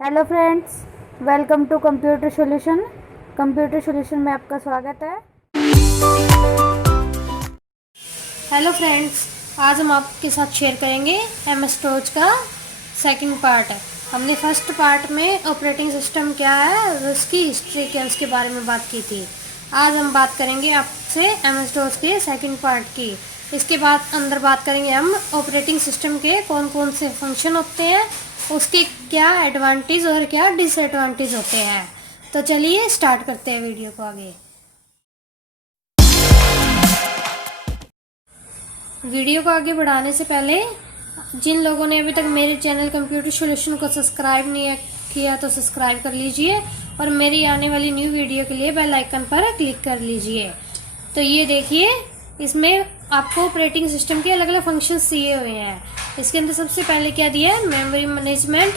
Hello friends, welcome to computer solution. Computer solution में आपका स्वागत है। हेलो फ्रेंड्स, आज हम आपके साथ शेयर करेंगे MS टॉर्च का सेकंड पार्ट। हमने फर्स्ट पार्ट में ऑपरेटिंग सिस्टम क्या है और उसकी हिस्ट्री क्या है उसके बारे में बात की थी। आज हम बात करेंगे आपसे MS टॉर्च के सेकंड पार्ट की। इसके बाद अंदर बात करेंगे हम ऑपरेटिंग सिस्टम के कौन कौन से फंक्शन होते हैं, उसके क्या एडवांटेज और क्या डिसएडवांटेज होते हैं। तो चलिए स्टार्ट करते हैं वीडियो को आगे। वीडियो को आगे बढ़ाने से पहले जिन लोगों ने अभी तक मेरे चैनल कंप्यूटर सॉल्यूशन को सब्सक्राइब नहीं किया तो सब्सक्राइब कर लीजिए और मेरी आने वाली न्यू वीडियो के लिए बेल आइकन पर क्लिक कर लीजिए। तो ये देखिए, इसमें आपको ऑपरेटिंग सिस्टम के अलग अलग फंक्शंस दिए हुए हैं। इसके अंदर सबसे पहले क्या दिया है, memory management,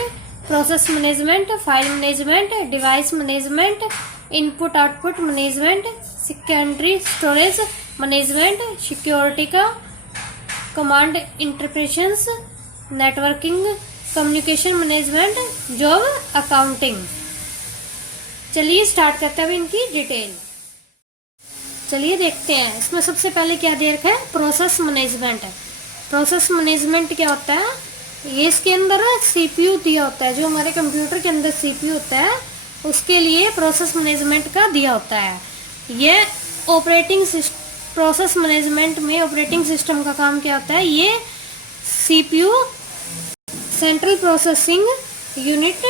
process management, file management, device management, input output management, secondary storage management, security का, command interpretations, networking, communication management, job accounting. चलिए स्टार्ट करते हैं इनकी डिटेल। चलिए देखते हैं। इसमें सबसे पहले क्या दे रखा है, प्रोसेस मैनेजमेंट। प्रोसेस मैनेजमेंट क्या होता है, ये इसके अंदर CPU दिया होता है। जो हमारे कंप्यूटर के अंदर CPU होता है उसके लिए प्रोसेस मैनेजमेंट का दिया होता है। ये प्रोसेस मैनेजमेंट में ऑपरेटिंग सिस्टम का काम क्या होता है, ये CPU सेंट्रल प्रोसेसिंग यूनिट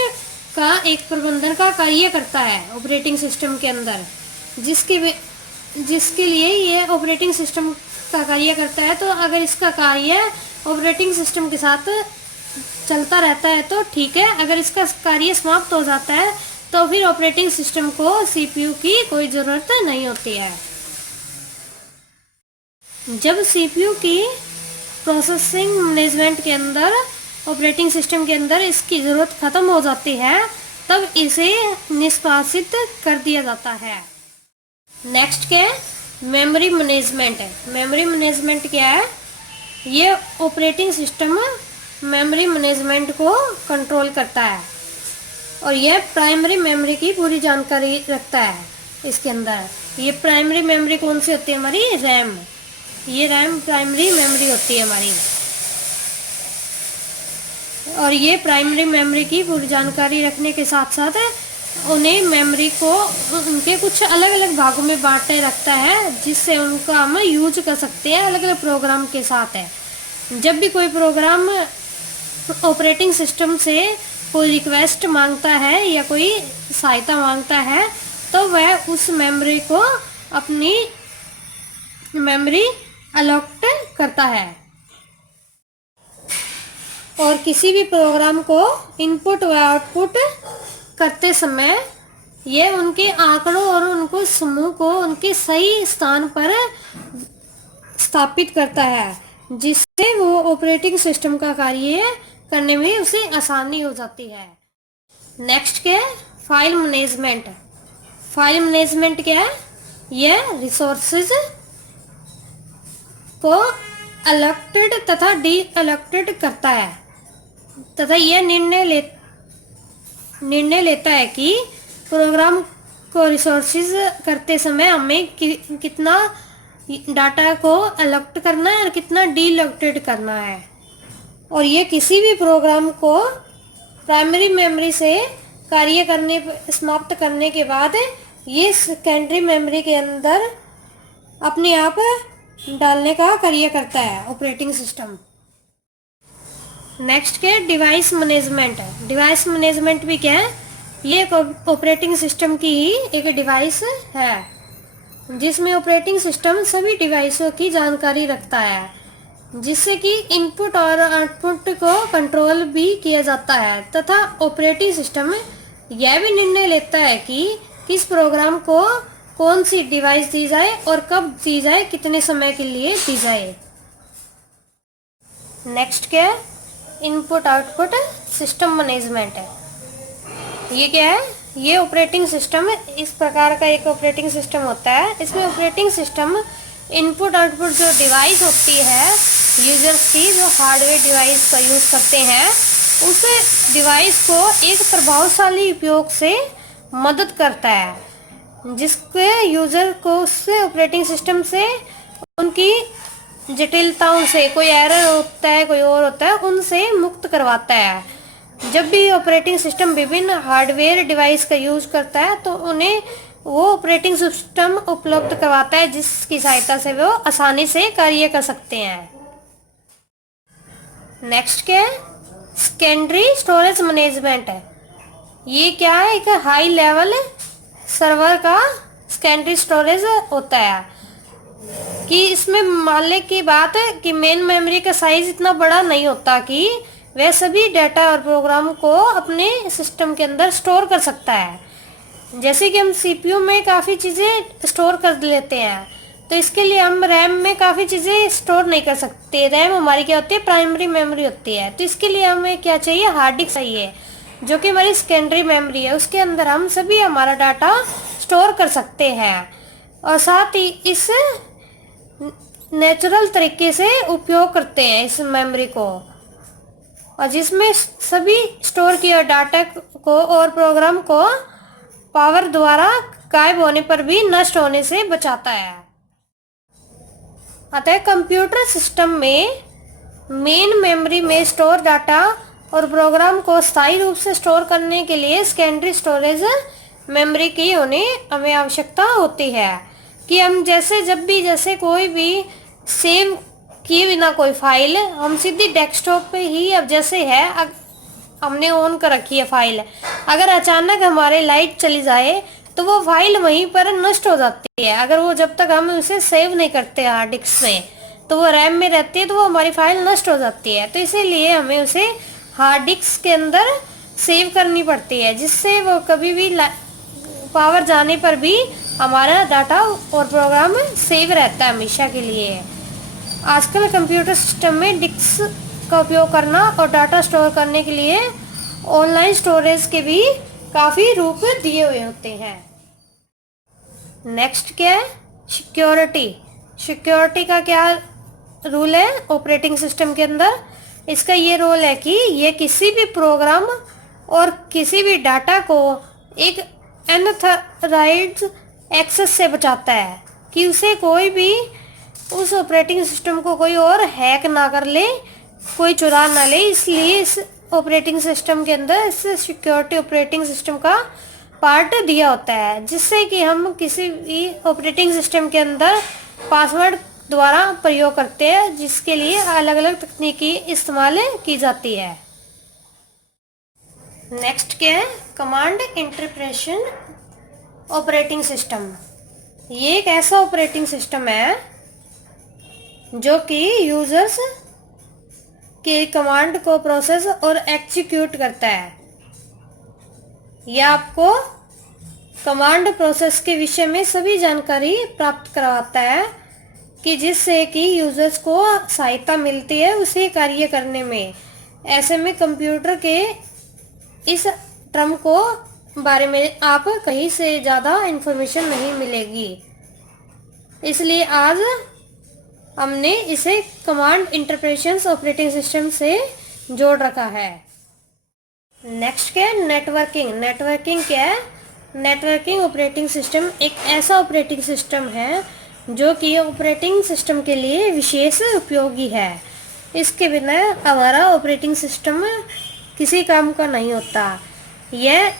का एक प्रबंधन का कार्य करता है ऑपरेटिंग सिस्टम के अंदर, जिसके लिए ये ऑपरेटिंग सिस्टम का कार्य करता है। तो अगर इसका कार्य ऑपरेटिंग सिस्टम के साथ चलता रहता है तो ठीक है, अगर इसका कार्य समाप्त हो जाता है तो फिर ऑपरेटिंग सिस्टम को CPU की कोई ज़रूरत नहीं होती है। जब CPU की प्रोसेसिंग मैनेजमेंट के अंदर ऑपरेटिंग सिस्टम के अंदर इसकी ज़रूरत ख़त्म हो जाती है तब इसे निष्पादित कर दिया जाता है। नेक्स्ट क्या है, मेमोरी मैनेजमेंट। मेमोरी मैनेजमेंट क्या है, ये ऑपरेटिंग सिस्टम मेमोरी मैनेजमेंट को कंट्रोल करता है और यह प्राइमरी मेमोरी की पूरी जानकारी रखता है। इसके अंदर ये प्राइमरी मेमोरी कौन सी होती है, हमारी रैम। ये रैम प्राइमरी मेमोरी होती है हमारी, और ये प्राइमरी मेमोरी की पूरी जानकारी रखने के साथ साथ उन्हें मेमोरी को उनके कुछ अलग अलग भागों में बांटे रखता है, जिससे उनका हम यूज कर सकते हैं अलग अलग प्रोग्राम के साथ है। जब भी कोई प्रोग्राम ऑपरेटिंग सिस्टम से कोई रिक्वेस्ट मांगता है या कोई सहायता मांगता है तो वह उस मेमोरी को अपनी मेमोरी अलॉट करता है। और किसी भी प्रोग्राम को इनपुट व आउटपुट करते समय यह उनके आंकड़ों और उनको समूह को उनके सही स्थान पर स्थापित करता है, जिससे वो ऑपरेटिंग सिस्टम का कार्य करने में उसे आसानी हो जाती है। नेक्स्ट क्या है, फाइल मैनेजमेंट। फाइल मैनेजमेंट क्या है, यह रिसोर्सेज को अलॉटेड तथा डी अलॉटेड करता है तथा यह निर्णय लेता है कि प्रोग्राम को रिसोर्सेज करते समय हमें कितना डाटा को अलॉट करना है और कितना डीअलॉटेड करना है। और ये किसी भी प्रोग्राम को प्राइमरी मेमोरी से कार्य करने समाप्त करने के बाद ये सेकेंडरी मेमोरी के अंदर अपने आप डालने का कार्य करता है ऑपरेटिंग सिस्टम। नेक्स्ट क्या है, डिवाइस मैनेजमेंट। डिवाइस मैनेजमेंट भी क्या है, ये ऑपरेटिंग सिस्टम की ही एक डिवाइस है, जिसमें ऑपरेटिंग सिस्टम सभी डिवाइसों की जानकारी रखता है, जिससे कि इनपुट और आउटपुट को कंट्रोल भी किया जाता है तथा ऑपरेटिंग सिस्टम यह भी निर्णय लेता है कि किस प्रोग्राम को कौन सी डिवाइस दी जाए और कब दी जाए, कितने समय के लिए दी जाए। नेक्स्ट क्या है, इनपुट आउटपुट सिस्टम मैनेजमेंट है। ये क्या है, ये ऑपरेटिंग सिस्टम इस प्रकार का एक ऑपरेटिंग सिस्टम होता है। इसमें ऑपरेटिंग सिस्टम इनपुट आउटपुट जो डिवाइस होती है यूजर्स की, जो हार्डवेयर डिवाइस का यूज़ करते हैं, उस डिवाइस को एक प्रभावशाली उपयोग से मदद करता है, जिसके यूज़र को उससे ऑपरेटिंग सिस्टम से उनकी जटिलताओं से, कोई एरर होता है, कोई और होता है, उनसे मुक्त करवाता है। जब भी ऑपरेटिंग सिस्टम विभिन्न हार्डवेयर डिवाइस का यूज़ करता है तो उन्हें वो ऑपरेटिंग सिस्टम उपलब्ध करवाता है जिसकी सहायता से वो आसानी से कार्य कर सकते हैं। नेक्स्ट क्या है? सेकेंडरी स्टोरेज मैनेजमेंट है। ये क्या है? एक हाई लेवल सर्वर का सेकेंडरी स्टोरेज होता है कि इसमें मान ले की बात है कि मेन मेमोरी का साइज इतना बड़ा नहीं होता कि वह सभी डाटा और प्रोग्राम को अपने सिस्टम के अंदर स्टोर कर सकता है। जैसे कि हम सीपीयू में काफ़ी चीज़ें स्टोर कर लेते हैं, तो इसके लिए हम रैम में काफ़ी चीज़ें स्टोर नहीं कर सकते। रैम हमारी क्या होती है? प्राइमरी मेमोरी होती है। तो इसके लिए हमें क्या चाहिए? हार्ड डिस्क चाहिए, जो कि हमारी सेकेंडरी मेमोरी है। उसके अंदर हम सभी हमारा डाटा स्टोर कर सकते हैं और साथ ही इस नेचुरल तरीके से उपयोग करते हैं इस मेमोरी को, और जिसमें सभी स्टोर किए डाटा को और प्रोग्राम को पावर द्वारा गायब होने पर भी नष्ट होने से बचाता है। अतः कंप्यूटर सिस्टम में मेन मेमोरी में स्टोर डाटा और प्रोग्राम को स्थायी रूप से स्टोर करने के लिए सेकेंडरी स्टोरेज मेमोरी की हमें आवश्यकता होती है कि हम जैसे कोई भी सेव किए बिना कोई फाइल हम सीधी डेस्कटॉप पे ही अब जैसे है हमने ऑन कर रखी है फाइल, अगर अचानक हमारे लाइट चली जाए तो वो फाइल वहीं पर नष्ट हो जाती है। अगर वो जब तक हम उसे सेव नहीं करते हार्ड डिस्क में, तो वो रैम में रहती है, तो वो हमारी फाइल नष्ट हो जाती है। तो इसीलिए हमें उसे हार्ड डिस्क के अंदर सेव करनी पड़ती है, जिससे वो कभी भी पावर जाने पर भी हमारा डाटा और प्रोग्राम सेव रहता है हमेशा के लिए। आजकल कंप्यूटर सिस्टम में डिस्क का उपयोग करना और डाटा स्टोर करने के लिए ऑनलाइन स्टोरेज के भी काफ़ी रूप दिए हुए होते हैं। नेक्स्ट क्या है? सिक्योरिटी। सिक्योरिटी का क्या रूल है ऑपरेटिंग सिस्टम के अंदर? इसका ये रोल है कि ये किसी भी प्रोग्राम और किसी भी डाटा को एक अनऑथराइज्ड एक्सेस से बचाता है, कि उसे कोई भी उस ऑपरेटिंग सिस्टम को कोई और हैक ना कर ले, कोई चुरा ना ले। इसलिए इस ऑपरेटिंग सिस्टम के अंदर इस सिक्योरिटी ऑपरेटिंग सिस्टम का पार्ट दिया होता है, जिससे कि हम किसी भी ऑपरेटिंग सिस्टम के अंदर पासवर्ड द्वारा प्रयोग करते हैं, जिसके लिए अलग अलग तकनीकी इस्तेमाल की जाती है। नेक्स्ट क्या है? Command interpretation operating system. ये एक ऐसा ऑपरेटिंग सिस्टम है जो कि यूजर्स के कमांड को प्रोसेस और एग्जीक्यूट करता है। यह आपको कमांड प्रोसेस के विषय में सभी जानकारी प्राप्त करवाता है, कि जिससे कि यूजर्स को सहायता मिलती है उसे कार्य करने में। ऐसे में कंप्यूटर के इस टर्म को बारे में आप कहीं से ज़्यादा इन्फॉर्मेशन नहीं मिलेगी, इसलिए आज हमने इसे कमांड इंटरप्रेशन ऑपरेटिंग सिस्टम से जोड़ रखा है। नेक्स्ट क्या है? नेटवर्किंग। नेटवर्किंग क्या है? नेटवर्किंग ऑपरेटिंग सिस्टम एक ऐसा ऑपरेटिंग सिस्टम है जो कि ऑपरेटिंग सिस्टम के लिए विशेष उपयोगी है। इसके बिना हमारा ऑपरेटिंग सिस्टम किसी काम का नहीं होता। यह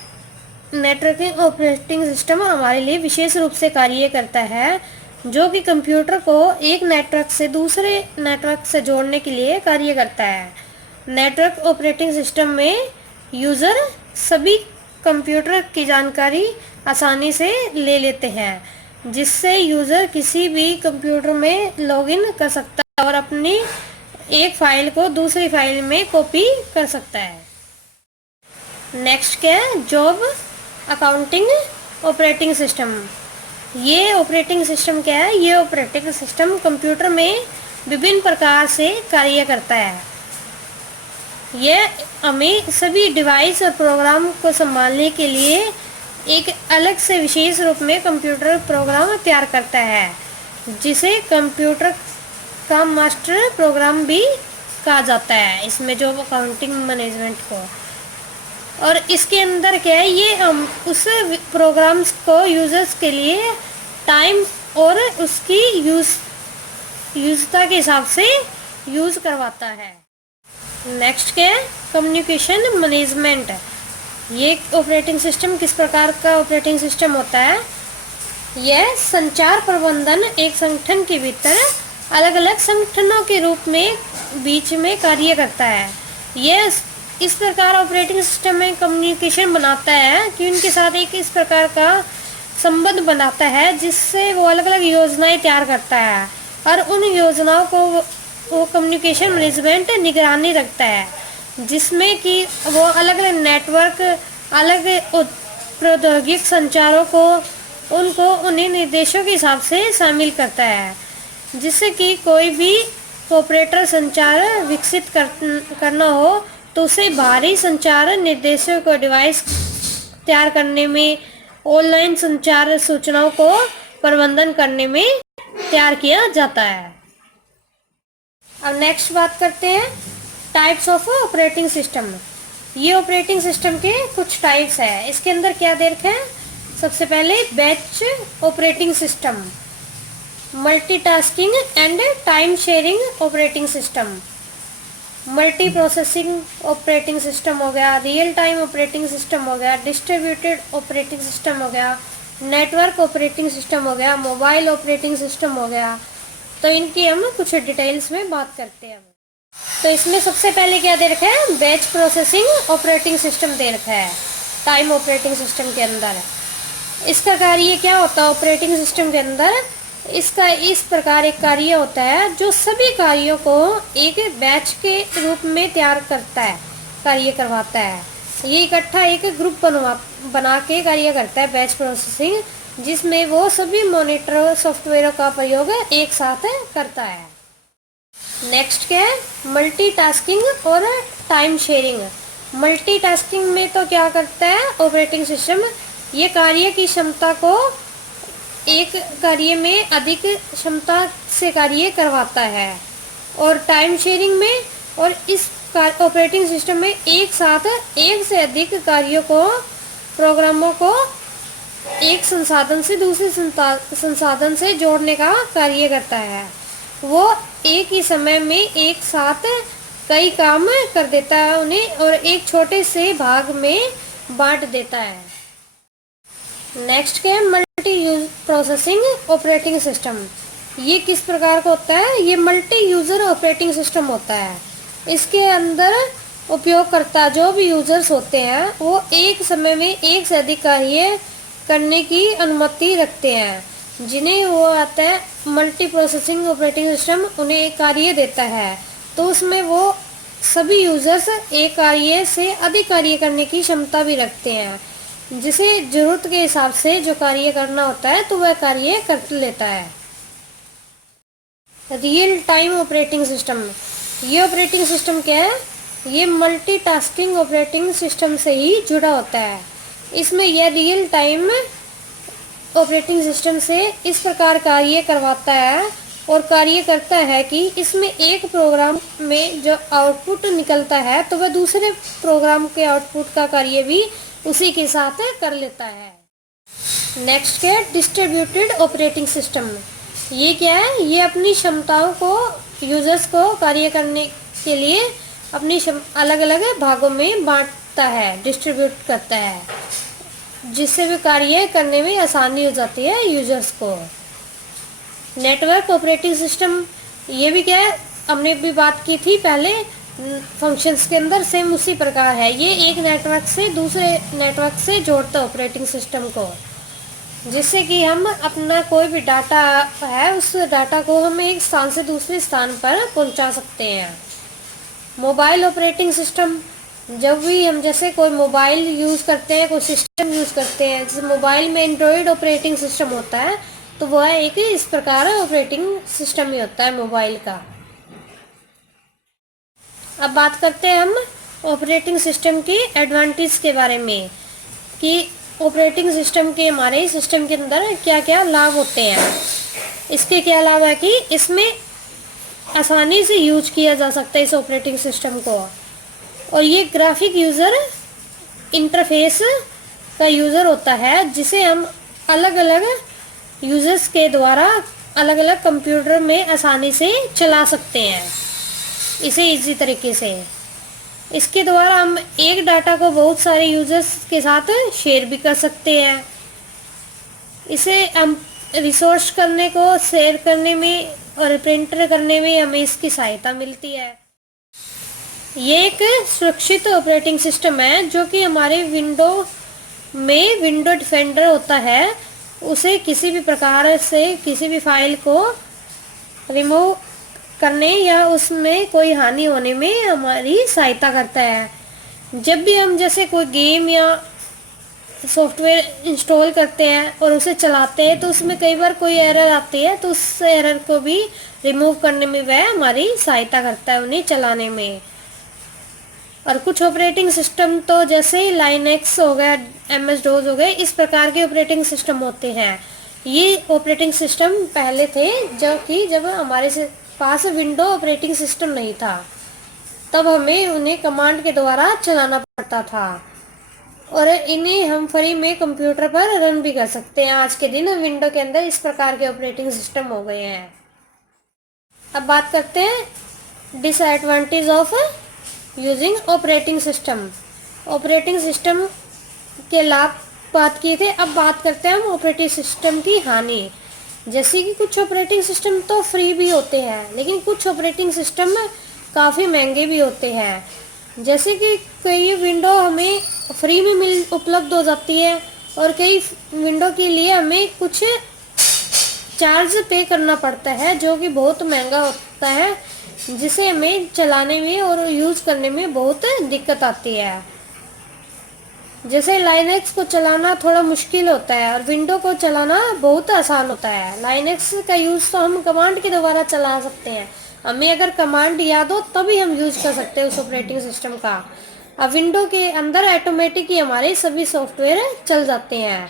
नेटवर्किंग ऑपरेटिंग सिस्टम हमारे लिए विशेष रूप से कार्य करता है, जो कि कंप्यूटर को एक नेटवर्क से दूसरे नेटवर्क से जोड़ने के लिए कार्य करता है। नेटवर्क ऑपरेटिंग सिस्टम में यूज़र सभी कंप्यूटर की जानकारी आसानी से ले लेते हैं, जिससे यूज़र किसी भी कंप्यूटर में लॉगिन कर सकता है और अपनी एक फाइल को दूसरी फाइल में कॉपी कर सकता है। नेक्स्ट क्या है? Job accounting operating system. ये ऑपरेटिंग सिस्टम क्या है? ये ऑपरेटिंग सिस्टम कंप्यूटर में विभिन्न प्रकार से कार्य करता है। यह हमें सभी डिवाइस और प्रोग्राम को संभालने के लिए एक अलग से विशेष रूप में कंप्यूटर प्रोग्राम तैयार करता है, जिसे कंप्यूटर का मास्टर प्रोग्राम भी कहा जाता है, इसमें जो अकाउंटिंग मैनेजमेंट को। और इसके अंदर क्या है, ये हम उस प्रोग्राम्स को यूजर्स के लिए टाइम और उसकी यूजता के हिसाब से यूज करवाता है। नेक्स्ट क्या है, कम्युनिकेशन मैनेजमेंट। ये ऑपरेटिंग सिस्टम किस प्रकार का ऑपरेटिंग सिस्टम होता है, यह संचार प्रबंधन एक संगठन के भीतर अलग अलग संगठनों के रूप में बीच में कार्य करता है। यह इस प्रकार ऑपरेटिंग सिस्टम में कम्युनिकेशन बनाता है कि उनके साथ एक इस प्रकार का संबंध बनाता है जिससे वो अलग अलग योजनाएं तैयार करता है और उन योजनाओं को वो कम्युनिकेशन मैनेजमेंट निगरानी रखता है, जिसमें कि वो अलग अलग नेटवर्क, अलग प्रौद्योगिक संचारों को उनको उन्हीं निर्देशों के हिसाब से शामिल करता है, जिससे कि कोई भी ऑपरेटर संचार विकसित करना हो तो उसे बाहरी संचार निर्देशों को डिवाइस तैयार करने में, ऑनलाइन संचार सूचनाओं को प्रबंधन करने में तैयार किया जाता है। अब नेक्स्ट बात करते हैं टाइप्स ऑफ ऑपरेटिंग सिस्टम। ये ऑपरेटिंग सिस्टम के कुछ टाइप्स है। इसके अंदर क्या दे रखा है, सबसे पहले batch operating system, multitasking and time sharing operating system, multi processing operating system हो गया, रियल टाइम ऑपरेटिंग सिस्टम हो गया, डिस्ट्रीब्यूटेड ऑपरेटिंग सिस्टम हो गया, नेटवर्क ऑपरेटिंग सिस्टम हो गया, मोबाइल ऑपरेटिंग सिस्टम हो गया। तो इनकी हम कुछ डिटेल्स में बात करते हैं। तो इसमें सबसे पहले क्या दे रखा है, बैच प्रोसेसिंग ऑपरेटिंग सिस्टम दे रखा है टाइम ऑपरेटिंग सिस्टम के अंदर। इसका कार्य क्या होता है ऑपरेटिंग सिस्टम के अंदर, इसका इस प्रकार एक कार्य होता है जो सभी कार्यों को एक बैच के रूप में तैयार करता है, कार्य करवाता है। ये इकट्ठा एक ग्रुप बना के कार्य करता है बैच प्रोसेसिंग, जिसमें वो सभी मॉनिटर सॉफ्टवेयरों का प्रयोग एक साथ करता है। नेक्स्ट क्या है, मल्टीटास्किंग और टाइम शेयरिंग। मल्टीटास्किंग में तो क्या करता है ऑपरेटिंग सिस्टम, ये कार्य की क्षमता को एक कार्य में अधिक क्षमता से कार्य करवाता है। और टाइम शेयरिंग में और इस ऑपरेटिंग सिस्टम में एक साथ एक से अधिक कार्यों को, प्रोग्रामों को एक संसाधन से दूसरे संसाधन से जोड़ने का कार्य करता है। वो एक ही समय में एक साथ कई काम कर देता है उन्हें और एक छोटे से भाग में बांट देता है। नेक्स्ट क्या है, multi use processing operating system. ये किस प्रकार का होता है, ये मल्टी यूजर ऑपरेटिंग सिस्टम होता है। इसके अंदर उपयोगकर्ता जो भी यूजर्स होते हैं वो एक समय में एक से अधिक कार्य करने की अनुमति रखते हैं, जिन्हें वो आता है मल्टी प्रोसेसिंग ऑपरेटिंग सिस्टम उन्हें एक कार्य देता है। तो उसमें वो सभी यूजर्स एक कार्य से अधिक कार्य करने की क्षमता भी रखते हैं, जिसे जरूरत के हिसाब से जो कार्य करना होता है तो वह कार्य कर लेता है। रियल टाइम ऑपरेटिंग सिस्टम, ये ऑपरेटिंग सिस्टम क्या है, ये मल्टीटास्किंग ऑपरेटिंग सिस्टम से ही जुड़ा होता है। इसमें यह रियल टाइम ऑपरेटिंग सिस्टम से इस प्रकार कार्य करवाता है और कार्य करता है कि इसमें एक प्रोग्राम में जो आउटपुट निकलता है तो वह दूसरे प्रोग्राम के आउटपुट का कार्य भी उसी के साथ कर लेता है। नेक्स्ट क्या है, डिस्ट्रीब्यूटेड ऑपरेटिंग सिस्टम। ये क्या है, ये अपनी क्षमताओं को यूजर्स को कार्य करने के लिए अपनी अलग अलग भागों में बांटता है, डिस्ट्रीब्यूट करता है, जिससे भी कार्य करने में आसानी हो जाती है यूजर्स को। नेटवर्क ऑपरेटिंग सिस्टम, ये भी क्या है, हमने भी बात की थी पहले फंक्शंस के अंदर, सेम उसी प्रकार है। ये एक नेटवर्क से दूसरे नेटवर्क से जोड़ता है ऑपरेटिंग सिस्टम को, जिससे कि हम अपना कोई भी डाटा है उस डाटा को हम एक स्थान से दूसरे स्थान पर पहुंचा सकते हैं। मोबाइल ऑपरेटिंग सिस्टम, जब भी हम जैसे कोई मोबाइल यूज़ करते हैं, कोई सिस्टम यूज़ करते हैं, जैसे मोबाइल में एंड्रॉयड ऑपरेटिंग सिस्टम होता है तो वह एक इस प्रकार ऑपरेटिंग सिस्टम ही होता है मोबाइल का। अब बात करते हैं हम ऑपरेटिंग सिस्टम की एडवांटेज के बारे में कि ऑपरेटिंग सिस्टम के हमारे सिस्टम के अंदर क्या क्या लाभ होते हैं। इसके क्या लाभ है कि इसमें आसानी से यूज किया जा सकता है इस ऑपरेटिंग सिस्टम को। और ये ग्राफिक यूज़र इंटरफेस का यूज़र होता है, जिसे हम अलग अलग यूजर्स के द्वारा अलग अलग कंप्यूटर में आसानी से चला सकते हैं इसे इजी तरीके से। इसके द्वारा हम एक डाटा को बहुत सारे यूजर्स के साथ शेयर भी कर सकते हैं। इसे हम रिसोर्स करने को शेयर करने में और प्रिंटर करने में हमें इसकी सहायता मिलती है। ये एक सुरक्षित ऑपरेटिंग सिस्टम है जो कि हमारे विंडो में विंडो डिफेंडर होता है, उसे किसी भी प्रकार से किसी भी फाइल को रिमूव करने या उसमें कोई हानि होने में हमारी सहायता करता है। जब भी हम जैसे कोई गेम या सॉफ्टवेयर इंस्टॉल करते हैं और उसे चलाते हैं तो उसमें कई बार कोई एरर आती है, तो उस एरर को भी रिमूव करने में वह हमारी सहायता करता है उन्हें चलाने में। और कुछ ऑपरेटिंग सिस्टम तो जैसे लाइनक्स हो गया, MS DOS हो गए, इस प्रकार के ऑपरेटिंग सिस्टम होते हैं। ये ऑपरेटिंग सिस्टम पहले थे जब हमारे पास विंडो ऑपरेटिंग सिस्टम नहीं था, तब हमें उन्हें कमांड के द्वारा चलाना पड़ता था और इन्हें हम फ्री में कंप्यूटर पर रन भी कर सकते हैं। आज के दिन विंडो के अंदर इस प्रकार के ऑपरेटिंग सिस्टम हो गए हैं। अब बात करते हैं disadvantage of using operating system. Operating system के लाभ बात किए थे, अब बात करते हैं हम ऑपरेटिंग सिस्टम की हानि। जैसे कि कुछ ऑपरेटिंग सिस्टम तो फ्री भी होते हैं, लेकिन कुछ ऑपरेटिंग सिस्टम काफ़ी महंगे भी होते हैं। जैसे कि कई विंडो हमें फ्री में उपलब्ध हो जाती है और कई विंडो के लिए हमें कुछ चार्ज पे करना पड़ता है जो कि बहुत महंगा होता है, जिसे हमें चलाने में और यूज़ करने में बहुत दिक्कत आती है। जैसे लाइनक्स को चलाना थोड़ा मुश्किल होता है और विंडो को चलाना बहुत आसान होता है। लाइनक्स का यूज़ तो हम कमांड के द्वारा चला सकते हैं, हमें अगर कमांड याद हो तभी हम यूज़ कर सकते हैं उस ऑपरेटिंग सिस्टम का। अब विंडो के अंदर ऑटोमेटिक ही हमारे सभी सॉफ्टवेयर चल जाते हैं।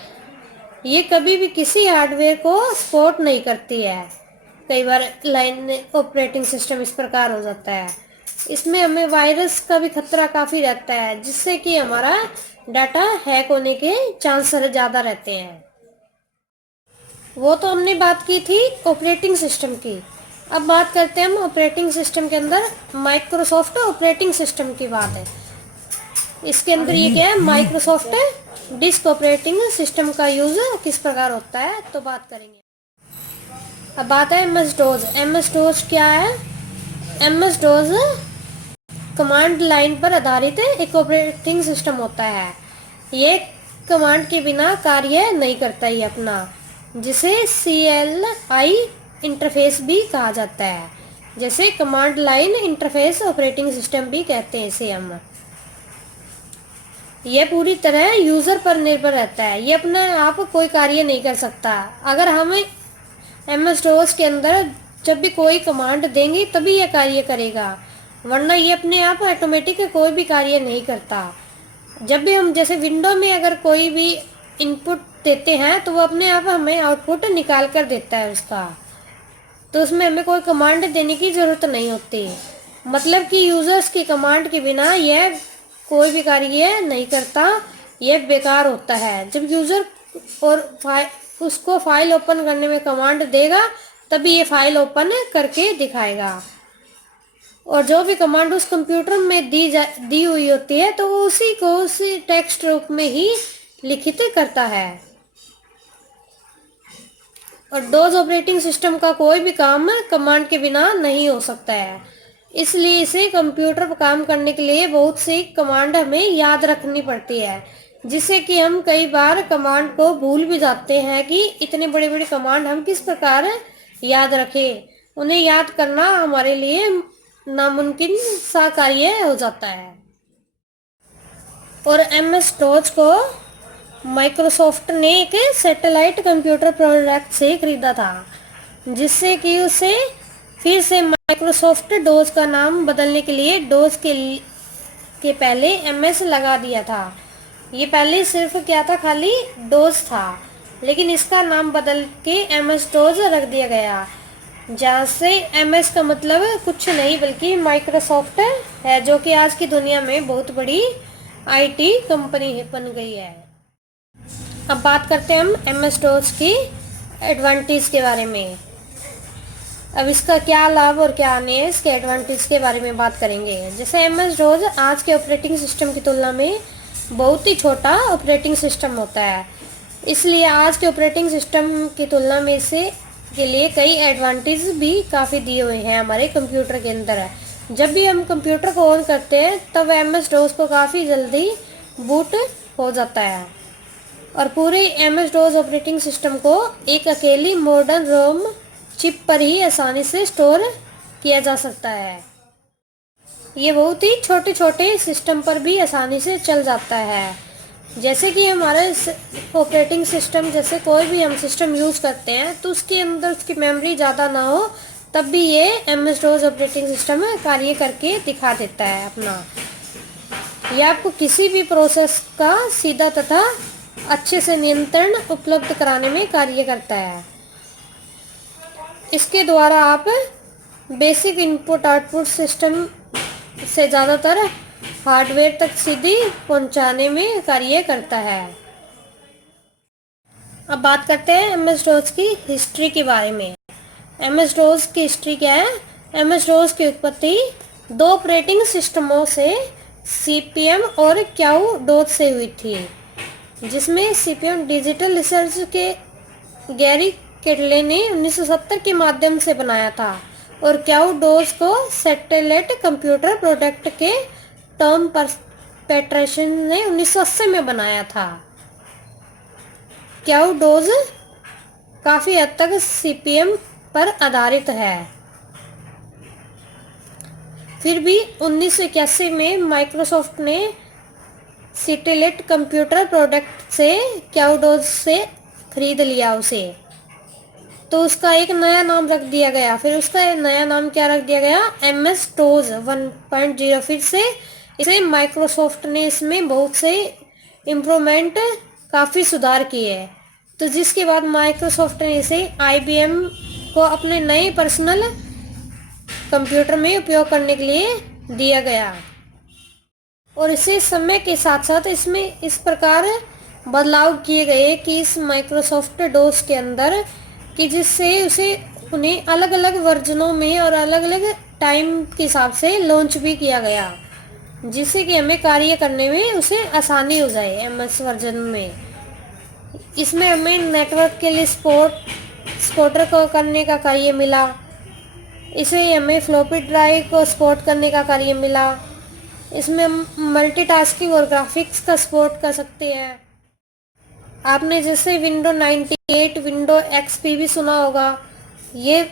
ये कभी भी किसी हार्डवेयर को सपोर्ट नहीं करती है। कई बार लाइन ऑपरेटिंग सिस्टम इस प्रकार हो जाता है, इसमें हमें वायरस का भी खतरा काफ़ी रहता है, जिससे कि हमारा डाटा हैक होने के चांस ज़्यादा रहते हैं। वो तो हमने बात की थी ऑपरेटिंग सिस्टम की। अब बात करते हैं हम ऑपरेटिंग सिस्टम के अंदर माइक्रोसॉफ्ट ऑपरेटिंग सिस्टम की बात है। इसके अंदर ये क्या है, माइक्रोसॉफ्ट डिस्क ऑपरेटिंग सिस्टम का यूज़ किस प्रकार होता है तो बात करेंगे। अब बात है MS DOS। MS DOS क्या है? MS DOS कमांड लाइन पर आधारित एक ऑपरेटिंग सिस्टम होता है। ये कमांड के बिना कार्य नहीं करता ही अपना, जिसे CLI इंटरफेस भी कहा जाता है। जैसे command line interface operating system भी कहते हैं इसे हम। यह पूरी तरह यूज़र पर निर्भर रहता है, ये अपने आप कोई कार्य नहीं कर सकता। अगर हमें MS DOS के अंदर जब भी कोई कमांड देंगे तभी यह कार्य करेगा, वरना ये अपने आप ऑटोमेटिक कोई भी कार्य नहीं करता। जब भी हम जैसे विंडो में अगर कोई भी इनपुट देते हैं तो वो अपने आप हमें आउटपुट निकाल कर देता है उसका, तो उसमें हमें कोई कमांड देने की ज़रूरत नहीं होती। मतलब कि यूज़र्स की कमांड के बिना यह कोई भी कार्य नहीं करता, यह बेकार होता है। जब यूज़र और उसको फाइल ओपन करने में कमांड देगा तभी ये फाइल ओपन करके दिखाएगा, और जो भी कमांड उस कंप्यूटर में दी हुई होती है तो वो उसी को उसी टेक्स्ट रूप में ही लिखित करता है। और डोज ऑपरेटिंग सिस्टम का कोई भी काम कमांड के बिना नहीं हो सकता है, इसलिए इसे कंप्यूटर पर काम करने के लिए बहुत सी कमांड हमें याद रखनी पड़ती है, जिससे कि हम कई बार कमांड को भूल भी जाते हैं कि इतने बड़े बड़े कमांड हम किस प्रकार याद रखें। उन्हें याद करना हमारे लिए नामुमकिन सा कार्य हो जाता है। और MS DOS को माइक्रोसॉफ्ट ने एक सैटेलाइट कंप्यूटर प्रोडक्ट से खरीदा था, जिससे कि उसे फिर से माइक्रोसॉफ्ट DOS का नाम बदलने के लिए DOS के पहले MS लगा दिया था। ये पहले सिर्फ क्या था, खाली DOS था, लेकिन इसका नाम बदल के MS DOS रख दिया गया। जहाँ से MS का मतलब कुछ नहीं बल्कि माइक्रोसॉफ्ट है, जो कि आज की दुनिया में बहुत बड़ी IT कंपनी बन गई है। अब बात करते हैं हम MS DOS की एडवांटेज के बारे में। अब इसका क्या लाभ और क्या हानि है, इसके एडवांटेज के बारे में बात करेंगे। जैसे MS DOS आज के ऑपरेटिंग सिस्टम की तुलना में बहुत ही छोटा ऑपरेटिंग सिस्टम होता है, इसलिए आज के ऑपरेटिंग सिस्टम की तुलना में इसे के लिए कई एडवांटेज भी काफ़ी दिए हुए हैं हमारे कंप्यूटर के अंदर है। जब भी हम कंप्यूटर को ऑन करते हैं तब MS DOS को काफ़ी जल्दी बूट हो जाता है और पूरे MS DOS ऑपरेटिंग सिस्टम को एक अकेली मॉडर्न रोम चिप पर ही आसानी से स्टोर किया जा सकता है। ये बहुत ही छोटे छोटे सिस्टम पर भी आसानी से चल जाता है। जैसे कि हमारे ऑपरेटिंग सिस्टम, जैसे कोई भी हम सिस्टम यूज़ करते हैं तो उसके अंदर उसकी मेमोरी ज़्यादा ना हो तब भी ये MS DOS ऑपरेटिंग सिस्टम कार्य करके दिखा देता है अपना। यह आपको किसी भी प्रोसेस का सीधा तथा अच्छे से नियंत्रण उपलब्ध कराने में कार्य करता है। इसके द्वारा आप बेसिक इनपुट आउटपुट सिस्टम से ज़्यादातर हार्डवेयर तक सीधी पहुंचाने में कार्य करता है। अब बात करते हैं MS DOS की हिस्ट्री के बारे में। MS DOS की हिस्ट्री क्या है? MS DOS की उत्पत्ति दो ऑपरेटिंग सिस्टमों से CP/M और क्याऊ DOS से हुई थी, जिसमें CP/M डिजिटल रिसर्च के गैरी केटले ने 1970 के माध्यम से बनाया था और क्याऊ DOS को सैटेलाइट कंप्यूटर प्रोडक्ट के टॉम पेटरसन ने 1980 में बनाया था। क्याऊ DOS काफ़ी हद तक CP/M पर आधारित है। फिर भी 1981 में माइक्रोसॉफ्ट ने सैटेलाइट कंप्यूटर प्रोडक्ट से क्याऊ DOS से खरीद लिया उसे, तो उसका एक नया नाम रख दिया गया। फिर उसका नया नाम क्या रख दिया गया? MS DOS 1.0। फिर से इसे माइक्रोसॉफ्ट ने इसमें बहुत से इम्प्रूवमेंट, काफ़ी सुधार किए हैं, तो जिसके बाद माइक्रोसॉफ्ट ने इसे IBM को अपने नए पर्सनल कंप्यूटर में उपयोग करने के लिए दिया गया और इसे समय के साथ साथ इसमें इस प्रकार बदलाव किए गए कि इस माइक्रोसॉफ्ट DOS के अंदर कि जिससे उसे उन्हें अलग अलग वर्जनों में और अलग अलग टाइम के हिसाब से लॉन्च भी किया गया, जिससे कि हमें कार्य करने में उसे आसानी हो जाए। MS वर्जन में इसमें हमें नेटवर्क के लिए सपोर्टर को करने का कार्य मिला, इसे हमें फ्लॉपी ड्राइव को सपोर्ट करने का कार्य मिला, इसमें हम मल्टीटास्किंग और ग्राफिक्स का सपोर्ट कर सकते हैं। आपने जैसे विंडो 98, विंडो XP भी सुना होगा, ये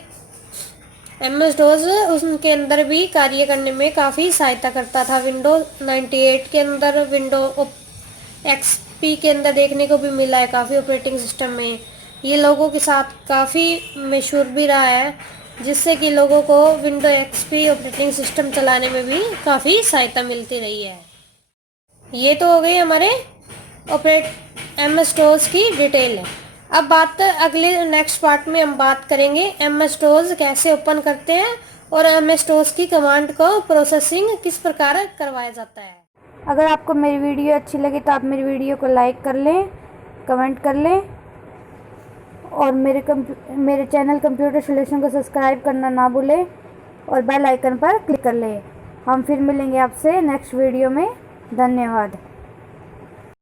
MS DOS उनके अंदर भी कार्य करने में काफ़ी सहायता करता था। विंडो 98 के अंदर, विंडो XP के अंदर देखने को भी मिला है काफ़ी ऑपरेटिंग सिस्टम में। ये लोगों के साथ काफ़ी मशहूर भी रहा है, जिससे कि लोगों को विंडो XP ऑपरेटिंग सिस्टम चलाने में भी काफ़ी सहायता मिलती रही है। ये तो हो गई हमारे MS DOS की डिटेल। अब बात अगले नेक्स्ट पार्ट में हम बात करेंगे MS DOS कैसे ओपन करते हैं और MS DOS की कमांड को प्रोसेसिंग किस प्रकार करवाया जाता है। अगर आपको मेरी वीडियो अच्छी लगी तो आप मेरी वीडियो को लाइक कर लें, कमेंट कर लें और मेरे चैनल कंप्यूटर सॉल्यूशन को सब्सक्राइब करना ना भूलें और बेल आइकन पर क्लिक कर लें। हम फिर मिलेंगे आपसे नेक्स्ट वीडियो में। धन्यवाद।